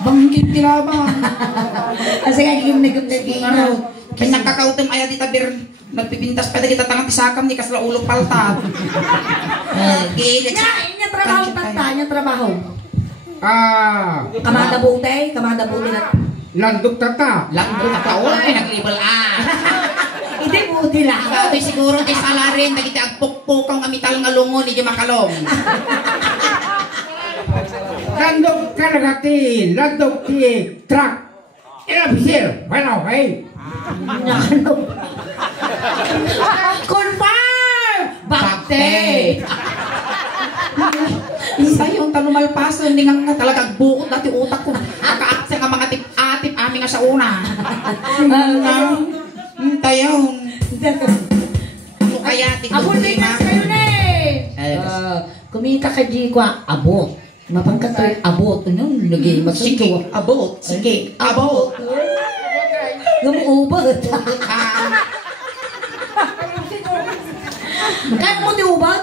Banggit kilabang. Kasi nga gigim-nagim-nagim. Pinagkakautom ayaw di tabir. Nagpipintas pa kita tangan tisakam ni kasla ulo palta. Nya trabaho tata, nya trabaho. Kamada buti na. Landok tata. Landok tata, oy, naglibel Hindi buti lang. Ito siguro kay salarin, nagiti agpukpuk ang amital nga lungon, hindi makalong. Landok kalagati, landok ti truck. Ilabisir, bueno, hey. Confirm! Bakte! Isa yung talumalpaso, hindi nga talagang bukot dati utak ko. Nakaaksa nga mga tip-atip amin nga sa una. Tayo. Ano kaya? Abot bigas kayo na eh! Kumita ka di kwa, abot. Mapangkatoy, abot. Ano? Lagi, Sige, abot. Sige, abot. Gumuubot. Kaya mo di ubot?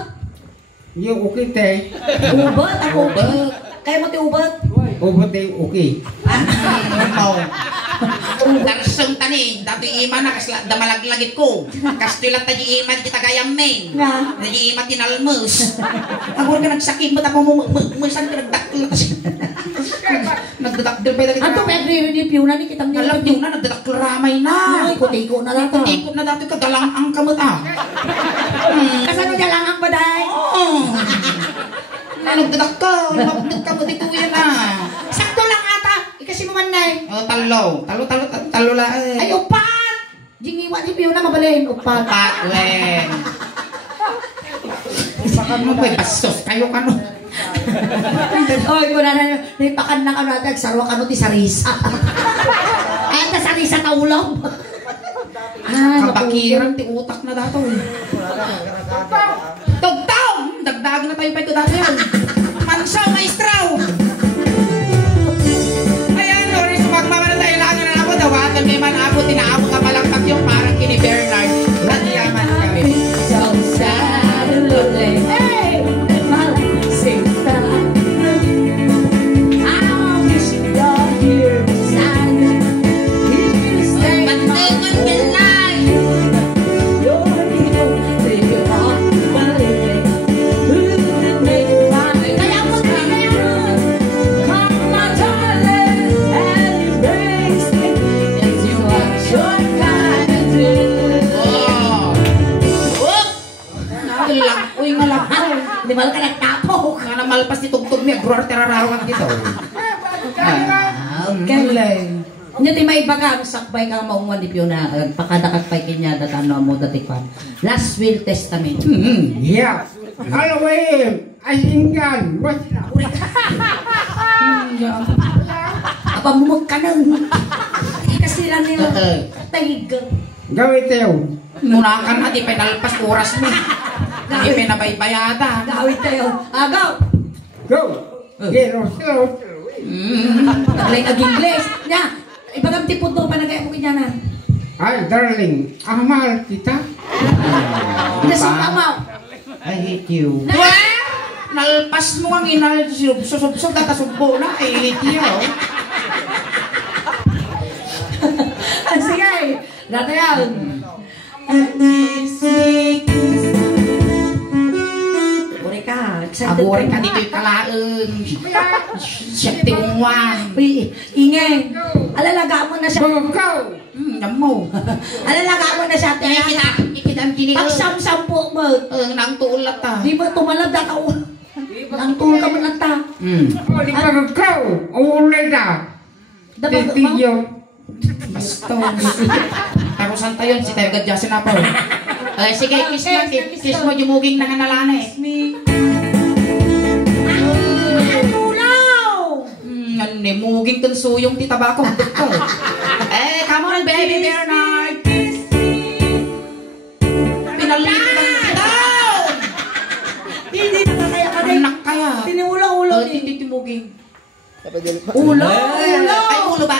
Yung okay te. Ubot? Ako ubot. Kaya mo di ubot? Ubot te okay. Darsong tani, dati ima na kasla damalaglagit ko. Kastilat tayo ima kita gayam men. Tayo ima tinalmus. Ako ka nagsakit mo tapos musan ka nagdakil. Nagdadakil pa dati. Ato may agri-review na ni kitang nila. Alam niyo na, nagdadakil ramay na. Ay, kutiko na dati. Kutiko na dati kadalang ang kamot Kasano niya lang ang baday? Oo. Nagdadakil, kamot ito yan Sakto lang ata. Kasi mo man na eh. Oh, talo la. Ay, upat! Jingiwan si Pio na mabalin, upat. Patwen. Baka mo ba, basos kayo kano. Oy, kuna na, nipakan na kano natin, sarwa kano ti sarisa. Ay, ta sarisa ta ulam. Kabakiran, ti utak na dato. Tugtaw! Dagdag na tayo pa ito dati yun. Mansaw, maestraw! Dawatan may man ako, tinaabot na malangkat yung parang kini Bernard. Natiyaman kami. So sad and lonely. Hey! Sing that. I wish you're here beside me. If you stay my life. You're the only you are believing. Who can make it right? Kaya mo tayo. Come my darling, and embrace me. Uy, malapay. Di ba ka nagtapo? Nga malpas ni tugtog niya, gruar terarawan dito. Okay. Nya ti may baga sakbay ka maungan di Pio na pakadakagpay kanya datano mo datikwan. Last will testament. Yeah. Halloween, asinggan, masina. Apa mumuk ka nang kasi lang nila tayig. Gawin tayo. Munakan ati penalpas oras mo. Hindi penabaybayada. Gawin tayo. Agaw. Go. Gero, slow. Taglay nag-Ingles. Nya, ibagam tipod mo pa na kaya mo kanya na. Ay, darling, ang mahal kita. Nasumpa mo. I hate you. Nalpas mo ang inal, susubsog at asubbo na, I hate you. Sige. Dati yan. Bure ka. Abore ka dito yung kalaang. Siyempre umwan. Uy, ingay. Alalaga mo na siya. Go! Namo. Alalaga mo na siya. Ikidam kini. Pagsam-sampo mo. Nang tuulat ta. Di ba tumalab na ka? Nang tuul ka mo lang ta. Oh, di ba go? Ulay na. Titiyo. Basta. Tarusan tayo, si tayo gadyasin na po. Sige, kiss mo, jumuging na nga nalana eh. Ni muging kan suyong ti tabako hundot ko. Come on baby Bernard. Pinalitan down. Hindi na kaya ka rin. Anak kaya. Tiniulo-ulo. Hindi muging. Ulo. Ay ulo ba?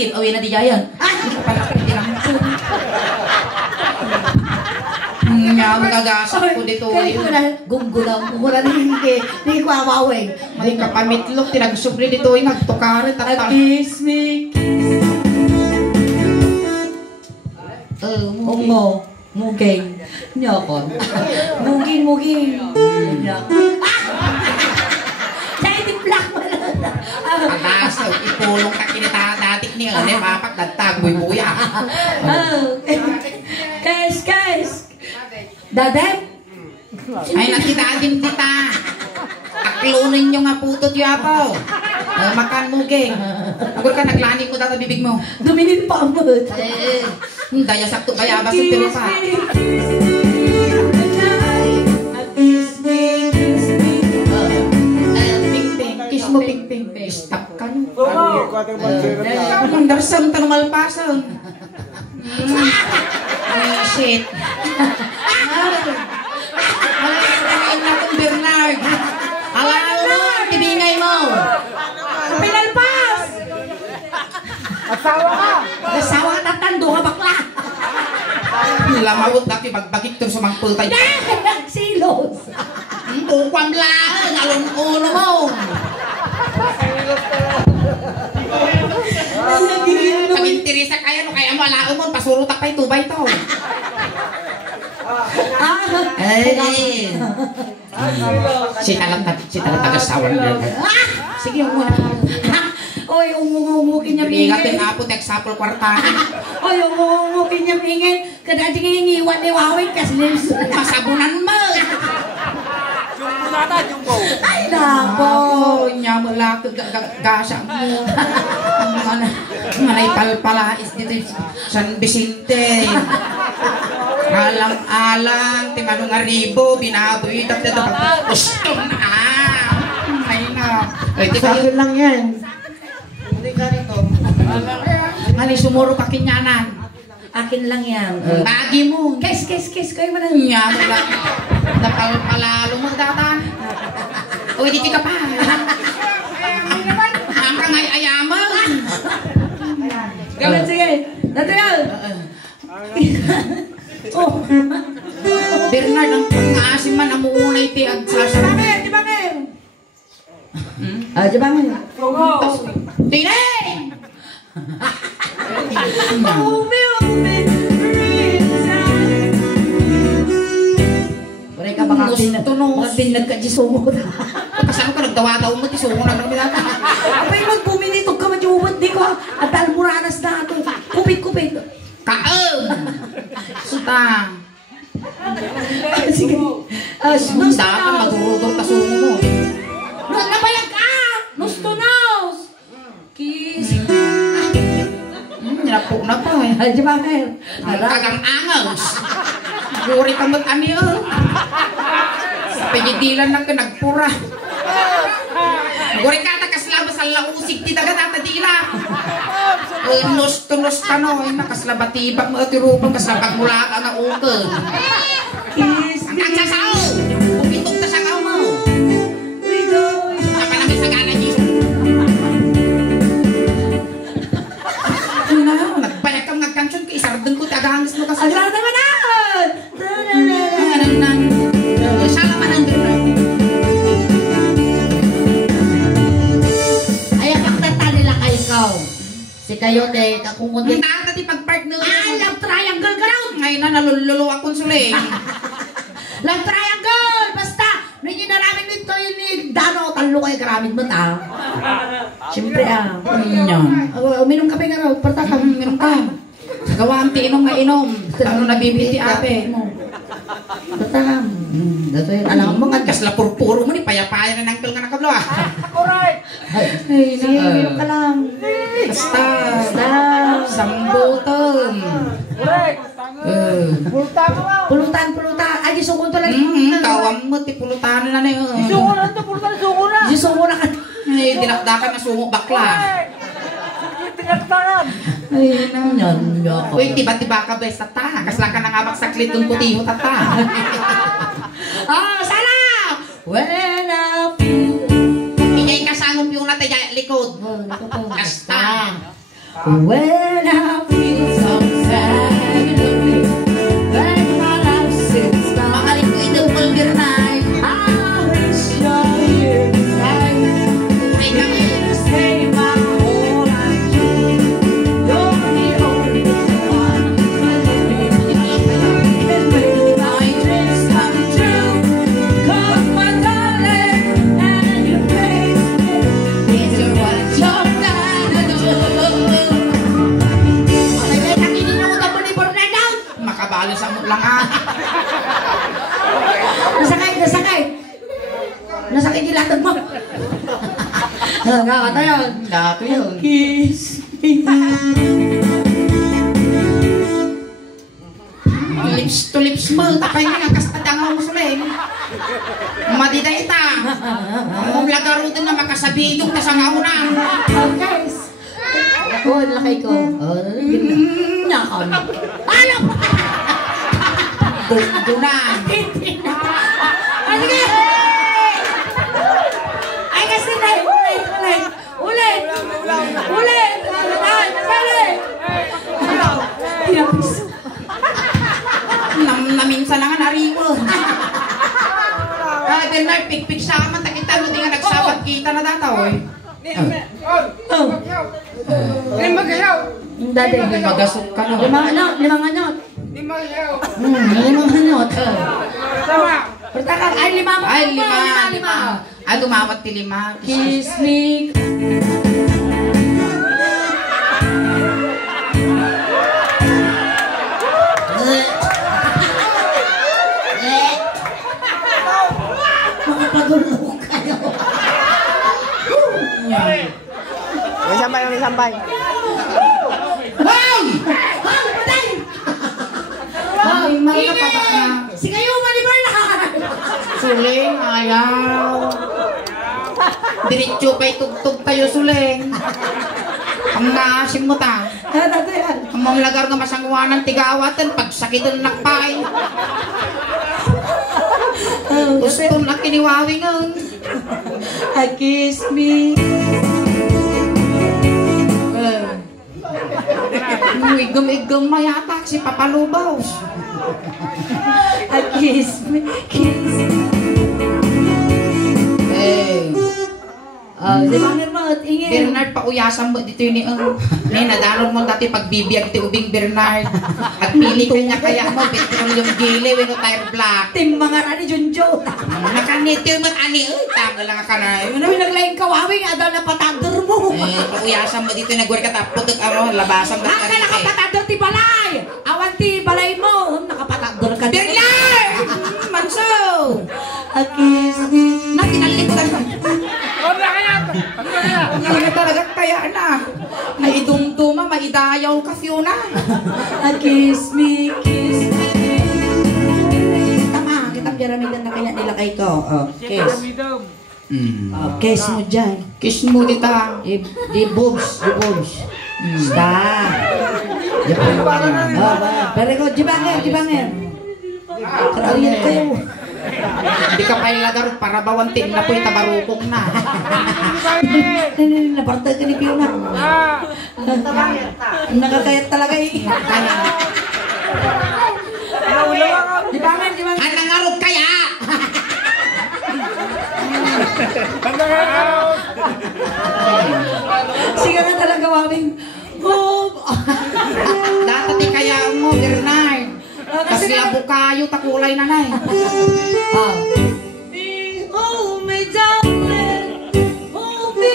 Giveaway na di jayan. Nya magagasap ko dito Kaya ko na, gunggulang ko na hindi ko awawin. May kapamitlok, tinagsubli dito yung nagtukarit at Kiss me, kiss mo, muging. Nyokon. Muging. Dahil di black mo na. Pagasa, ipulong ka kinitadatik niya. Ano yung mapak, nagtagoy-buya. Guys. Dadep? Ay, nakitadim tita. Aklunin nyo nga putot yapaw. Makan muging. Agor ka, naglaning mo data bibig mo. Duminin pa ang mood. Daya sakto kaya ba sa tiro pa. Kiss mo ping. Stop ka no. Ang darsam tanong malpasan. Shit. Ay, natin Bernard. Alaw mo, tibingay mo. Pinalpas! Asawa ka! Asawa ka tatando ka bakla! Lamawot dati magbagik to sa mangpul tayo. Silos! Ukwam lang, alon-uno mo. Pag-interesa kaya no, kaya mo alaon mo, pasurutak pa yung tubay to. Ay! Si talang taga-sawan na. Sige, muna. Oy, umukin niya Ingat mingin. yung apo, teksapol kwarta. Oy, umukin niya mingin. Kada di ngayon iwan ni Wawin kasi Masabunan mo. ay, nako. Nya mo lang gasa mo. Manay palpalais dito San Vicente. Alang-alang, timanong aribo, binaboy, tatata. Gusto na. Ay na. Ay, di kayo lang yan. Hindi ka rito. Mali, sumuro ka kinyanan. Akin lang yan. Bagi mo. Kes. Kayo man Nya mo lang. Napalpalalo mo datan. Uy, dito ka pa. Ang kangay ayaman. Ganun, sige. Natural. Oh. Bernard, ang pang-aasim man, amuunay ti ag sasama. Di ba ngayon? Di ba ngayon? Tinay! Pare ka baka binag ka di sumod. Kasano ka nagdawa-daw mo, ti sumo na namin natin. Apay magbuminitog ka madyubot di ko. At almuranas na ito. Kupit. Kaam! Suta. Sige. Dapat magurudor ta sumo mo. Nabayag ka! Nos. Kiss. Nilapok na pa eh. Di ba ngayon? Kagang angaws. Guri ka mag-ami Sa pigidilan lang ka nagpura. Guri ka nakaslaba sa lausig ti daga tatadila. Nos ka no. Nakaslabatibak mo at irupang kaslabag mula ka na ukol. Kiss. Ang sasaw! Pumitok na sa kao mo. Napalaki sa gana niyo. Ano na yun? Nagbayak kang nagkansyon ka. Isardun ko tagahangis mo kasi. Ang sarap naman na! Salaman ang dito. Ay, pakta nila kay ikaw. Si Kayote, kakungundi. Ang tata di pag-park na. Love triangle ground! Ngayon na nalululo akong suling. Love triangle! Basta, may ginaramin nito yun ni Dano. Talo kayo karamid mo ta. Siyempre Yan. uminom ka pa nga raw. Parta ka. Meron ka. Gawa ang tiinom nga inom. Ano nabibiti ape. Parta ka. Dato yun. Alam mo nga, kasla purpuro mo ni payapaya na nangkal nga nakablo ah. Alright! Ay, Sige, uminom ka lang. Basta. Basta. Sambutan. Alright! Pulta ka ba? Pulutan. Ay, gisungkon to lang. Tawang mo, tipulutan na na yun. Sungo na ito! Pulta na sungo na! Gisungkon na ka. Ay, dinakdakan na sumo bakla. Alright! Tinagtaran! Ay, yan. Uy, tiba-tiba ka bes, tata. Kasla ka nangabak sa klit ng putiho, tata. Sana! When I feel... Iyay kasangom yung natay likod. Kasta. When I feel so sad, when my life seems Kakata yun. Dato yun. Kiss me. Lips to lips mo. Tapay nga kastadangaw mo suling. Madiday ta. Ang lagaro din na makasabiyong ta sa ngauna. Okay. Ako, lakay ko. Nakon. Ano? Dunan. Sige! Ay, kasi na. Ulit! Tinapis. Naminsan na nga narimo. Bernard, pik-pik sa aman. Takita mo di nga nagsabat kita na dataw eh. Dati. Magasok ka no. Limang anot. Limang hanot. Pertakan, ay lima. Ay, lumawat ti lima. Kiss me. Makapagulong kayo. May sampay. Wow! Ingay! Si kayo, Manibar na! Suling, ayaw. Diretso kay tugtog tayo suling. Ang naasim mo ta. Ang mga lagar nga masangwanan tigawatan pagsakitan nakpay. Gusto na kiniwawi ngayon. Kiss me. Igam-igam mayatak si Papalubaw. Kiss me. Kiss me. Di ba Bernard? Ingay. Bernard, pauyasan mo dito yun nadalon mo dati pagbibiyag ti ubing Bernard. At pili ka niya kaya mo, petrol yung gili, wino tire black. Tim mga rani Junjo. Nakanito yung ani, tama lang ka na. Uy, naglaing kawawi nga daw na patador mo. Pauyasan mo dito, nagwari ka tapos, labasan ka. Ang nakapatador ti balay. Awan ti balay mo. Nakapatador ka. Bernard! Manso! Kiss me. Nakinalik ka. Hindi talaga kaya na. Maidumduma, maidayaw ka Fiona. Kiss me, kiss me. Tama, kitang jaramidan na kaya nila kay ko. Kiss. Kiss mo dyan. Kiss mo dita. Di boobs, di boobs. Stop. Very good, jibanger. Karayan kayo. Hindi ka pa ilagar para bawantin na po itabarukong na. Napartag ka ni Fiona. Nakakayat talaga eh. Jibanger. Anang arog kaya! Sige na talaga, wawing. Dati kaya mo, Bernard. Kasi labo kayo, takulay na na eh. Oh, my darling. Oh, me.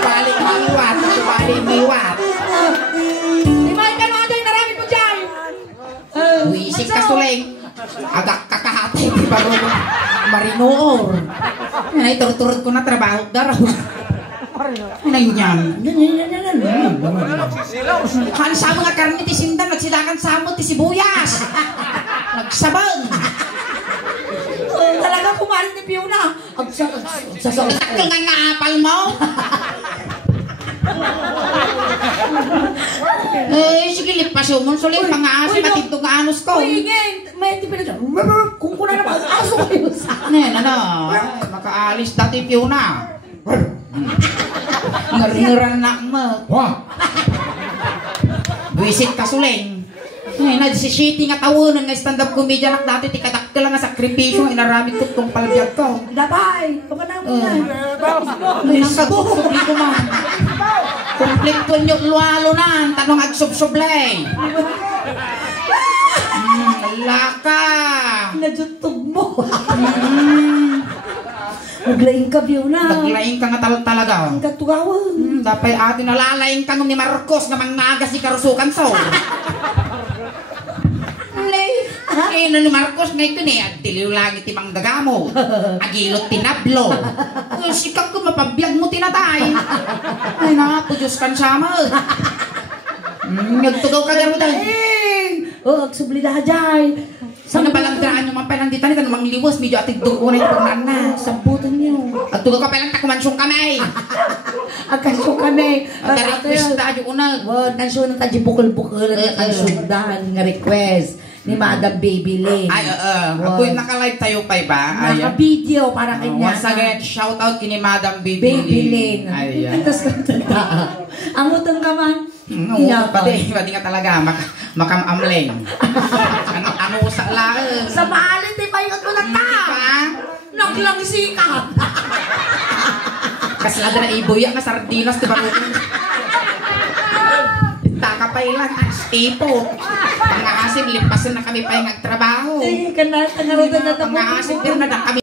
Balik miwat, balik miwat. Imay ka na ito yung narami mo dyan. Wisik ka suling. Agak kakahati, bago marinoor. Ay, turturot ko na trabaho daraw. Ano yun yan? Kan sa mga karne ti sindan, nagsidakan samot ti sibuyas. Nagsabang. Talaga kumain ni Fiona. Agsasakot. Takil nga naapal mo. Sige, lipaso mo. Sulit, mga aso, matito nga anos ko. Uy, ingay. May hindi pinag... Kung kuna na mag-aso kayo sa... Makaalis dati Fiona. Ngar-ngaran na mo. Wisit ka suling. Nagsisiti nga tawanan nga stand-up comedian at dati tikadak ka lang nga sakripisyo inaramid ko itong palbyag ko. Dapay! Pagkana mo na. Nagsubli ko man. Komplit ko nyo luwalo na. Tanong agsubsublay. Laka. Nadyutog mo. Naglaing ka, Fiona. Naglaing ka nga talaga. Ang katugawan. Dapat atin nalalaing ka ni Marcos nga mangagas ni Karusukan so. Eh, no Marcos ngayon eh, tiliw lang itimang dagamo. Agilot tinablo. Sikap ko mapabiyag mo tinatay. Ay na, po Diyos kan sama. Nagtugaw ka garo dahil. Oh, agsubli na jay. Sana balanggraan yung mampalang dita nito, namang liwas, medyo atig doon na ito pagmaan na. Samputan niyo. At tugaw ka palang takumansyong kamay. Agkasyo kami. At request tayo una. Nansyo na tayo bukol-bukol ang sundan nga request ni Madam Baby Lane. Ay, ako'y nakalive tayo pa ba? Naka-video para kanya. Once again, shout out kini Madam Baby Lane. Ayan. Tapos kanta. Ang utang ka man. Pati nga talaga, makamamleng. Ano sa lang? Sa maalit eh, bayot mo lang ta. Naglangsi ka. Kasi lada na ibuya nga sardinas, di ba? Taka pa ilang, stipo. Pang-aasin, limpasin na kami pa yung nagtrabaho. Ay, kanal, tangarutan na Pang-aasin, pero na kami